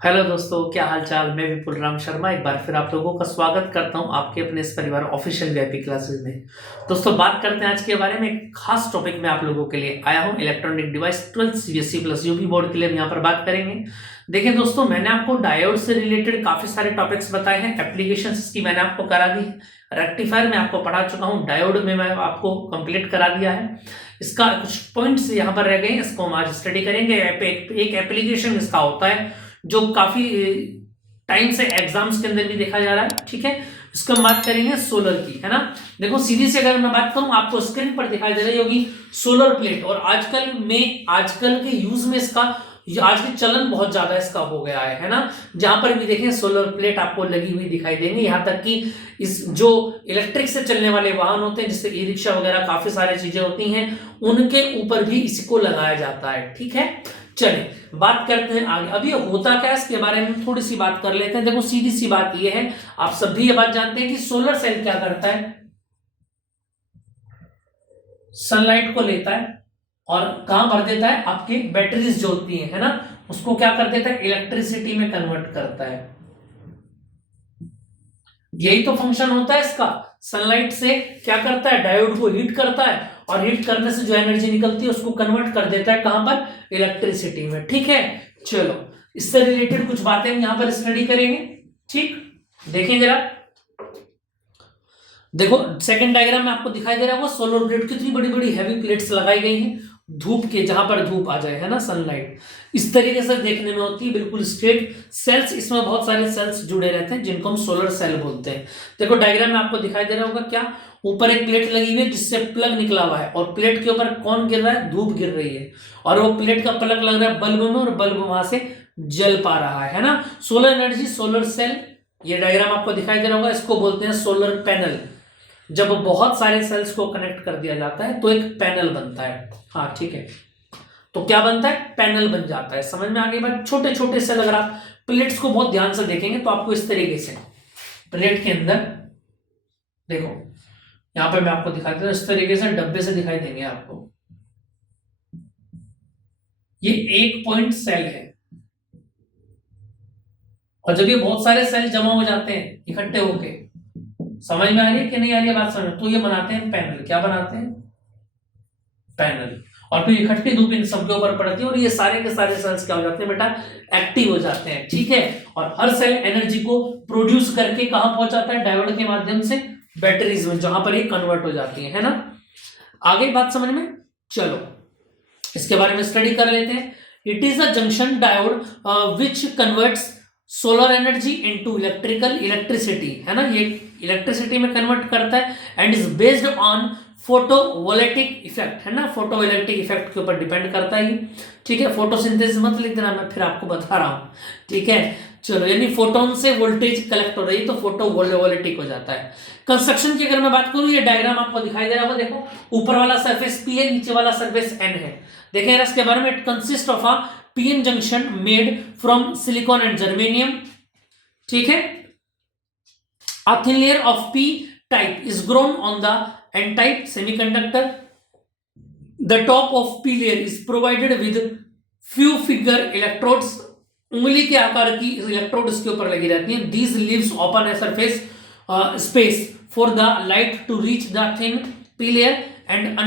Hello दोस्तों, क्या हाल चाल। मैं विपुल राम शर्मा एक बार फिर आप लोगों का स्वागत करता हूं आपके अपने इस परिवार ऑफिशियल वीआईपी क्लासेस में। दोस्तों, बात करते हैं आज के बारे में। एक खास टॉपिक में आप लोगों के लिए आया हूं, electronic device 12 CBSE plus UP board के लिए हम यहाँ पर बात करेंगे। देखिए दोस्तों, मैंने आपको डायोड से रिलेटेड काफी सारे टॉपिक्स बताए हैं, एप्लीकेशन की मैंने आपको करा दी है, रेक्टिफायर में आपको पढ़ा चुका हूँ, डायोड में मैं आपको कंप्लीट करा दिया है। इसका कुछ पॉइंट्स यहाँ पर रह गए हैं, इसको हम आज स्टडी करेंगे। एक एप्लीकेशन इसका होता है जो काफी टाइम से एग्जाम्स के अंदर भी देखा जा रहा है। ठीक है, इसको हम बात करेंगे सोलर की, है ना। देखो सीधी से अगर मैं बात करूं, आपको स्क्रीन पर दिखाई दे रही होगी सोलर प्लेट। और आजकल के यूज में इसका आज के चलन बहुत ज्यादा इसका हो गया है ना। जहां पर भी देखें सोलर प्लेट आपको लगी हुई दिखाई देंगी। यहां तक कि इस जो इलेक्ट्रिक से चलने वाले वाहन होते हैं, जिससे ई रिक्शा वगैरह काफी सारी चीजें होती हैं, उनके ऊपर भी इसको लगाया जाता है। ठीक है, चलिए बात करते हैं आगे। अभी होता क्या है इसके बारे में थोड़ी सी बात कर लेते हैं। देखो सीधी सी बात यह है, आप सभी ये बात जानते हैं कि सोलर सेल क्या करता है, सनलाइट को लेता है और कहां भर देता है, आपके बैटरीज जो होती है ना, उसको क्या कर देता है, इलेक्ट्रिसिटी में कन्वर्ट करता है। यही तो फंक्शन होता है इसका। सनलाइट से क्या करता है, डायोड को हीट करता है और हीट करने से जो एनर्जी निकलती है उसको कन्वर्ट कर देता है कहां पर, इलेक्ट्रिसिटी में। ठीक है, चलो इससे रिलेटेड कुछ बातें हम यहां पर स्टडी करेंगे। ठीक, देखें जरा। देखो सेकंड डायग्राम में आपको दिखाई दे रहा है वो सोलर प्लेट, कितनी बड़ी बड़ी हैवी प्लेट्स लगाई गई हैं धूप के, जहां पर धूप आ जाए, है ना, सनलाइट इस तरीके से देखने में होती है, बिल्कुल स्ट्रेट सेल्स। इसमें बहुत सारे सेल्स जुड़े रहते हैं जिनको हम सोलर सेल बोलते हैं। देखो डायग्राम में आपको दिखाई दे रहा होगा क्या, ऊपर एक प्लेट लगी हुई है जिससे प्लग निकला हुआ है, और प्लेट के ऊपर कौन गिर रहा है, धूप गिर रही है, और वो प्लेट का प्लग लग रहा है बल्ब में, और बल्ब वहां से जल पा रहा है ना। सोलर एनर्जी, सोलर सेल, ये डायग्राम आपको दिखाई दे रहा होगा, इसको बोलते हैं सोलर पैनल। जब बहुत सारे सेल्स को कनेक्ट कर दिया जाता है तो एक पैनल बनता है। हाँ ठीक है, तो क्या बनता है, पैनल बन जाता है। समझ में आ गई बात। छोटे छोटे सेल, अगर आप प्लेट्स को बहुत ध्यान से देखेंगे तो आपको इस तरीके से प्लेट के अंदर, देखो यहां पर मैं आपको दिखाता हूं, इस तरीके से डब्बे से दिखाई देंगे आपको। ये एक पॉइंट सेल है, और जब ये बहुत सारे सेल जमा हो जाते हैं इकट्ठे होके, समझ में आ रही है कि नहीं आ रही है बात, समझ, तो ये बनाते हैं पैनल। क्या बनाते हैं, पैनल। और फिर इकट्ठी धूप इन सबके ऊपर पड़ती है और ये सारे के सारे सेल्स क्या हो जाते हैं बेटा, एक्टिव हो जाते हैं। ठीक है, और हर सेल एनर्जी को प्रोड्यूस करके कहां पहुंचाता है, डायोड के माध्यम से बैटरीज में, जहां पर ये कन्वर्ट हो जाती है ना। आगे बात समझ में, चलो इसके बारे में स्टडी कर लेते हैं। It is a junction diode which converts solar energy into electricity, है ना। ये इलेक्ट्रिसिटी में कन्वर्ट करता है and is based on photovoltaic effect, है ना। फोटोवोल्टिक इफेक्ट के ऊपर डिपेंड करता है। ठीक है, फोटोसिंथेसिस मत लिख देना, मैं फिर आपको बता रहा हूं। ठीक है, चलो, यानी फोटोन से वोल्टेज कलेक्ट हो रही है तो फोटोवोल्टिक हो जाता है। कंस्ट्रक्शन की अगर मैं बात करूं, ये डायग्राम आपको दिखाई दे रहा होगा, देखो ऊपर वाला सरफेस पी है, नीचे वाला सरफेस एन है। देखें इसके बारे में, it consist of a PN junction made from silicon and germanium. ठीक है, a thin layer of p type is grown on the n type semiconductor. The top of p layer is provided with few figure electrodes, उंगली के आकार की electrode इसके ऊपर लगी रहती हैं। These leaves open a surface space for the light to reach the thin p layer and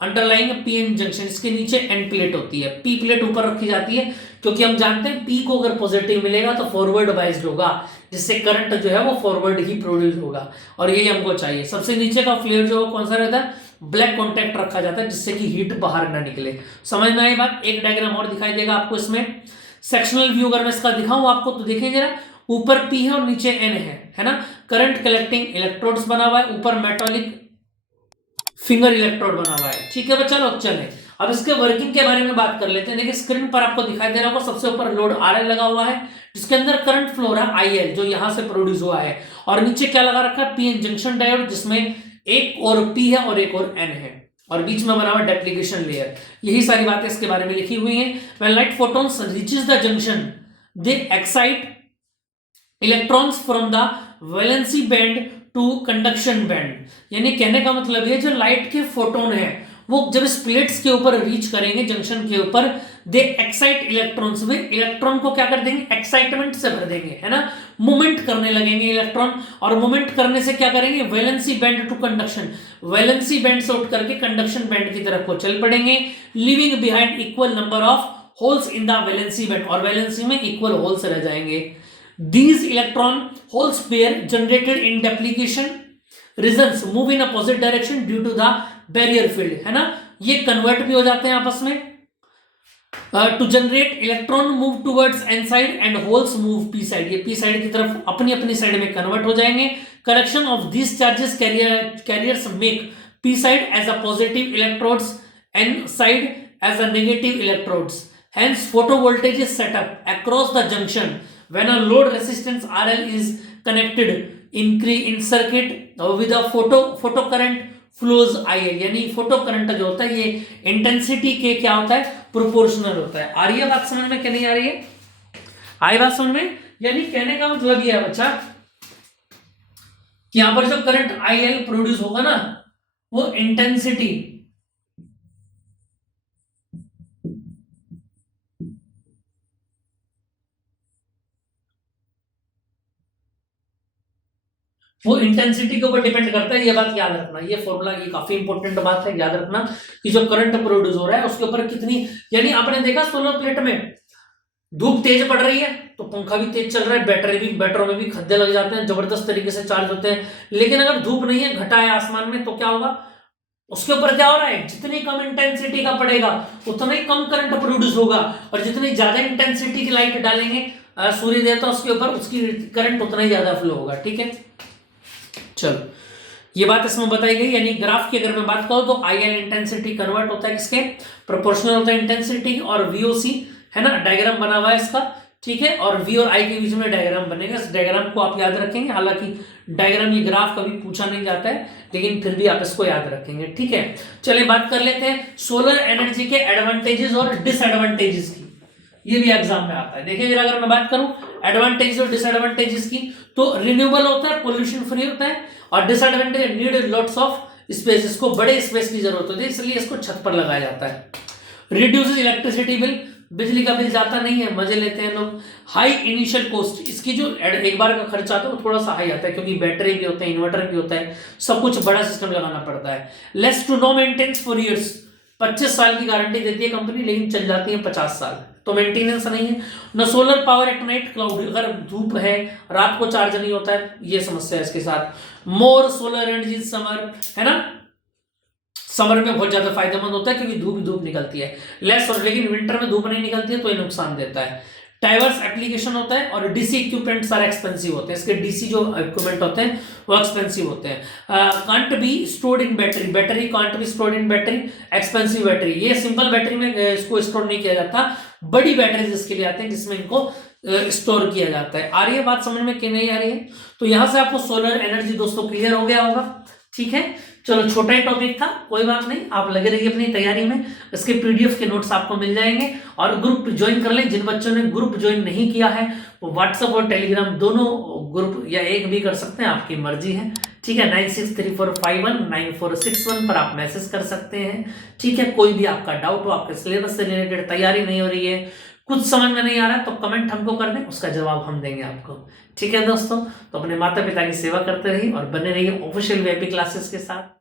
underlying PN junction, इसके नीचे एन प्लेट होती है, पी प्लेट ऊपर रखी जाती है, क्योंकि हम जानते हैं पी को अगर पॉजिटिव मिलेगा तो फॉरवर्ड बाइज्ड होगा, जिससे करंट जो है वो फॉरवर्ड ही प्रोड्यूस होगा, और यही हमको चाहिए। सबसे नीचे का फ्लेयर जो कौन सा रहता है, ब्लैक कॉन्टैक्ट रखा जाता है, जिससे कि हीट बाहर ना निकले। समझ में आई बात। एक डायग्राम और दिखाई देगा आपको इसमें, सेक्शनल व्यू अगर मैं इसका दिखाऊं आपको तो देखें जरा, ऊपर पी है और नीचे एन है ना। करंट कलेक्टिंग इलेक्ट्रोड्स बना हुआ है, ऊपर मेटालिक फिंगर इलेक्ट्रोड बना हुआ है। ठीक है बच्चा लोग, चले अब इसके वर्किंग के बारे में बात कर लेते हैं। देखिए स्क्रीन पर आपको दिखाई दे रहा होगा, सबसे ऊपर लोड आरएल लगा हुआ है, जिसके अंदर करंट फ्लो रहा है आईएल, जो यहां से प्रोड्यूस हुआ है, और नीचे क्या लगा रखा है, पीएन जंक्शन डायोड, जिसमें एक और पी है और एक और एन है, और बीच में बना हुआ डेप्लीकेशन लेयर। यही सारी बातें इसके बारे में लिखी हुई हैं। When light photons reaches the junction they excite electrons from the valency band to conduction band. यानी कहने का मतलब ये, जो लाइट के फोटोन है वो जब इस प्लेट्स के ऊपर रीच करेंगे, जंक्शन के ऊपर, दे एक्साइट इलेक्ट्रॉन्स, में इलेक्ट्रॉन को क्या कर देंगे, एक्साइटमेंट से भर देंगे, है ना, मूवमेंट करने लगेंगे इलेक्ट्रॉन, और मूवमेंट करने से क्या करेंगे, valency band to conduction, valency band से उठ करके कंडक्शन बैंड की तरफ को चल पड़ेंगे, living behind equal number of holes in the valency band, और वैलेंसी में इक्वल होल्स रह जाएंगे। These electron holes pair generated in duplication regions move in opposite direction due to the barrier field, है ना, ये कन्वर्ट भी हो जाते हैं आपस में, to generate electron move towards n side and holes move p side, ये पी साइड की तरफ अपनी अपनी साइड में कन्वर्ट हो जाएंगे। Collection of this charges carriers make p side as a positive electrodes, n side as a negative electrodes, hence photovoltage is set up across the junction when a load resistance RL is connected in circuit with a photo current flows IL, यानी photo current जो होता है ये intensity के क्या होता है, proportional होता है। आ रही है बात समझ में, क्या नहीं आ रही है, आई बात समझ में, यानी कहने का मतलब ये है बच्चा कि यहां पर जो करंट IL प्रोड्यूस होगा ना, वो इंटेंसिटी के ऊपर डिपेंड करता है, ये बात याद रखना, ये फॉर्मूला, ये काफी इंपॉर्टेंट बात है, याद रखना कि जो करंट प्रोड्यूस हो रहा है उसके ऊपर कितनी, यानी आपने देखा सोलर प्लेट में धूप तेज पड़ रही है तो पंखा भी तेज चल रहा है, बैटरों में भी खद्दे लग जाते हैं, जबरदस्त तरीके से चार्ज होते हैं। लेकिन अगर धूप नहीं है, घटा है आसमान में, तो क्या होगा, उसके ऊपर क्या हो रहा है, जितनी कम इंटेंसिटी का पड़ेगा उतना ही कम करंट प्रोड्यूस होगा, और जितनी ज्यादा इंटेंसिटी की लाइट डालेंगे सूर्य देवता उसके ऊपर, उसकी करंट उतना ही ज्यादा फ्लो होगा। ठीक है, चलो ये बात इसमें बताई गई। यानी ग्राफ की अगर मैं बात करूं तो आई एल इंटेंसिटी कन्वर्ट होता है किसके, प्रोपोर्शनल होता है इंटेंसिटी, और वीओसी है ना, डायग्राम बना हुआ है इसका, ठीक है, और वी और आई के बीच में डायग्राम बनेगा, इस डायग्राम को आप याद रखेंगे। हालांकि डायग्राम, ये ग्राफ कभी पूछा नहीं जाता है, लेकिन फिर भी आप इसको याद रखेंगे। ठीक है, चलिए बात कर लेते हैं सोलर एनर्जी के एडवांटेजेस और डिसएडवांटेजेस की, ये भी एग्जाम में आता है। देखिए अगर मैं बात करूं एडवांटेजेस और डिसएडवांटेजेस की, तो रिन्यूएबल होता है, पोल्यूशन फ्री होता है, और disadvantage need lots of space, इसको बड़े स्पेस की जरूरत होती है, इसलिए इसको छत पर लगाया जाता है। रिड्यूसेस इलेक्ट्रिसिटी बिल, बिजली का बिल जाता नहीं है, मजे लेते हैं लोग। हाई इनिशियल कॉस्ट, इसकी जो एक बार का खर्चा आता है वो थोड़ा सा हाई आता है, क्योंकि बैटरी भी होता है, इन्वर्टर भी होता है, सब कुछ बड़ा सिस्टम लगाना पड़ता है। Less to no maintenance for years, 25 साल की गारंटी देती है कंपनी, लेकिन चल जाती है 50 साल, तो मेंटेनेंस नहीं है। न solar power at night cloud, अगर धूप है रात को चार्ज नहीं होता है, ये समस्या है इसके साथ। मोर सोलर एनर्जी समर, है ना, समर में बहुत ज्यादा फायदेमंद होता है क्योंकि धूप निकलती है, लेस, और लेकिन विंटर में धूप नहीं निकलती है तो ये नुकसान देता है। डाइवर्स एप्लीकेशन होता है, और डीसी इक्विपमेंट सारे एक्सपेंसिव होते हैं, इसके डीसी जो इक्विपमेंट होते हैं वो एक्सपेंसिव होते हैं। Can't be stored in battery, battery can't be stored in battery, expensive battery, ये सिंपल बैटरी में इसको स्टोर नहीं किया जाता, बड़ी बैटरी जिसके लिए आते हैं जिसमें इनको स्टोर किया जाता है। आ रही है बात समझ में कि नहीं आ रही है? तो यहां से आपको सोलर एनर्जी दोस्तों क्लियर हो गया होगा। ठीक है, चलो छोटा ही टॉपिक था, कोई बात नहीं, आप लगे रहिए अपनी तैयारी में, इसके पीडीएफ के नोट्स आपको मिल जाएंगे, और ग्रुप ज्वाइन कर लें। जिन बच्चों ने ग्रुप ज्वाइन नहीं किया है वो व्हाट्सएप और टेलीग्राम दोनों ग्रुप या एक भी कर सकते हैं, आपकी मर्जी है। ठीक है, 9634519461 पर आप मैसेज कर सकते हैं। ठीक है, कोई भी आपका डाउट हो, आपके सिलेबस से रिलेटेड तैयारी नहीं हो रही है, कुछ समझ में नहीं आ रहा है, तो कमेंट हमको कर दें, उसका जवाब हम देंगे आपको। ठीक है दोस्तों, तो अपने माता पिता की सेवा करते रहिए और बने रहिए ऑफिशियल वीआईपी क्लासेस के साथ।